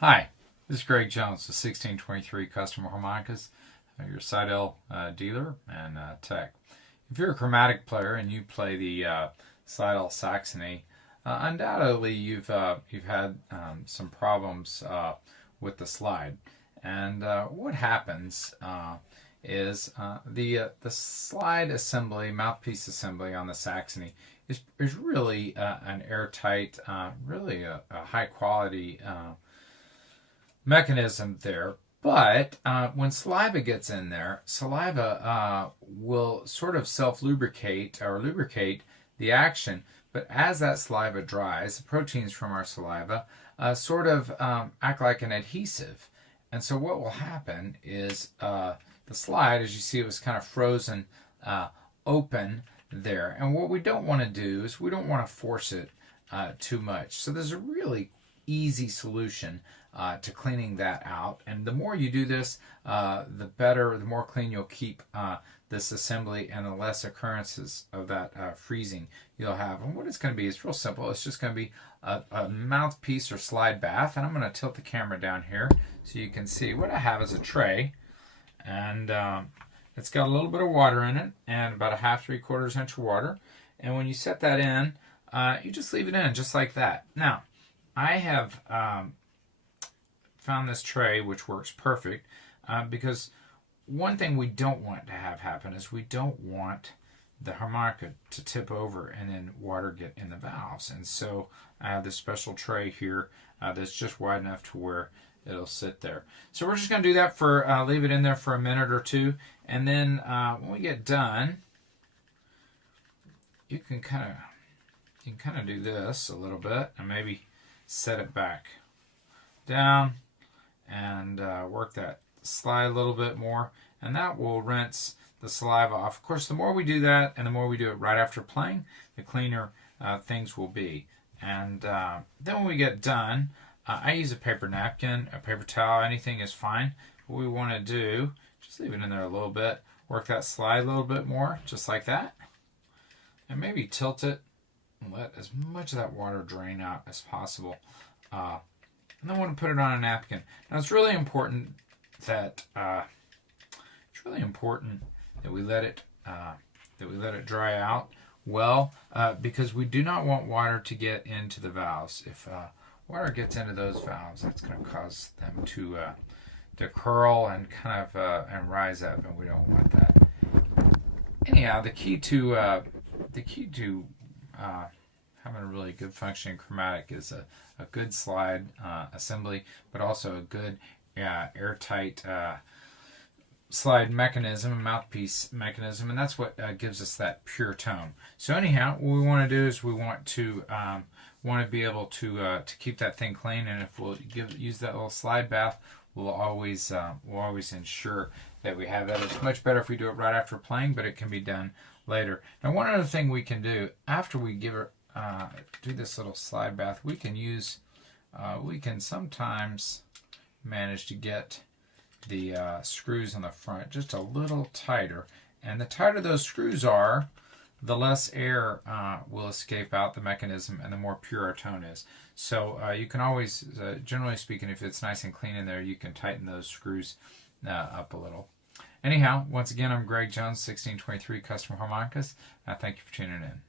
Hi, this is Greg Jones with 1623 Custom Harmonicas, your SEYDEL dealer and tech. If you're a chromatic player and you play the SEYDEL SAXONY, undoubtedly you've had some problems with the slide. And what happens is the slide assembly, mouthpiece assembly on the SAXONY is really an airtight, really a high quality mechanism there. But when saliva gets in there, saliva will sort of self-lubricate or lubricate the action. But as that saliva dries, the proteins from our saliva sort of act like an adhesive. And so what will happen is the slide, as you see, it was kind of frozen open there. And what we don't want to do is we don't want to force it too much. So there's a really easy solution to cleaning that out. And the more you do this, the better, the more clean you'll keep this assembly, and the less occurrences of that freezing you'll have. And what it's going to be is real simple. It's just going to be a mouthpiece or slide bath. And I'm going to tilt the camera down here so you can see. What I have is a tray, and it's got a little bit of water in it, and about a half, 3/4 inch of water. And when you set that in, you just leave it in just like that. Now, I have found this tray which works perfect because one thing we don't want to have happen is we don't want the harmonica to tip over and then water get in the valves. And so I have this special tray here that's just wide enough to where it'll sit there. So we're just going to do that for, leave it in there for a minute or two. And then when we get done, you can kind of do this a little bit and maybe set it back down and work that slide a little bit more, and that will rinse the saliva off. Of course, the more we do that and the more we do it right after playing, the cleaner things will be. And then when we get done, I use a paper napkin, a paper towel, anything is fine. What we want to do, just leave it in there a little bit, work that slide a little bit more, just like that, and maybe tilt it and let as much of that water drain out as possible. And then I want to put it on a napkin. Now it's really important that we let it dry out well, because we do not want water to get into the valves. If water gets into those valves, that's going to cause them to curl and kind of and rise up, and we don't want that. Anyhow, the key to having a really good functioning chromatic is a good slide assembly, but also a good airtight slide mechanism, a mouthpiece mechanism, and that's what gives us that pure tone. So anyhow, what we want to do is we want to be able to keep that thing clean, and if we'll use that little slide bath, we'll always ensure that we have that. It's much better if we do it right after playing, but it can be done later. Now, one other thing we can do after we give it do this little slide bath, we can sometimes manage to get the screws on the front just a little tighter, and the tighter those screws are, the less air will escape out the mechanism and the more pure our tone is. So you can always, generally speaking, if it's nice and clean in there, you can tighten those screws up a little. Anyhow, once again, I'm Greg Jones, 1623 Custom Harmonicas. Thank you for tuning in.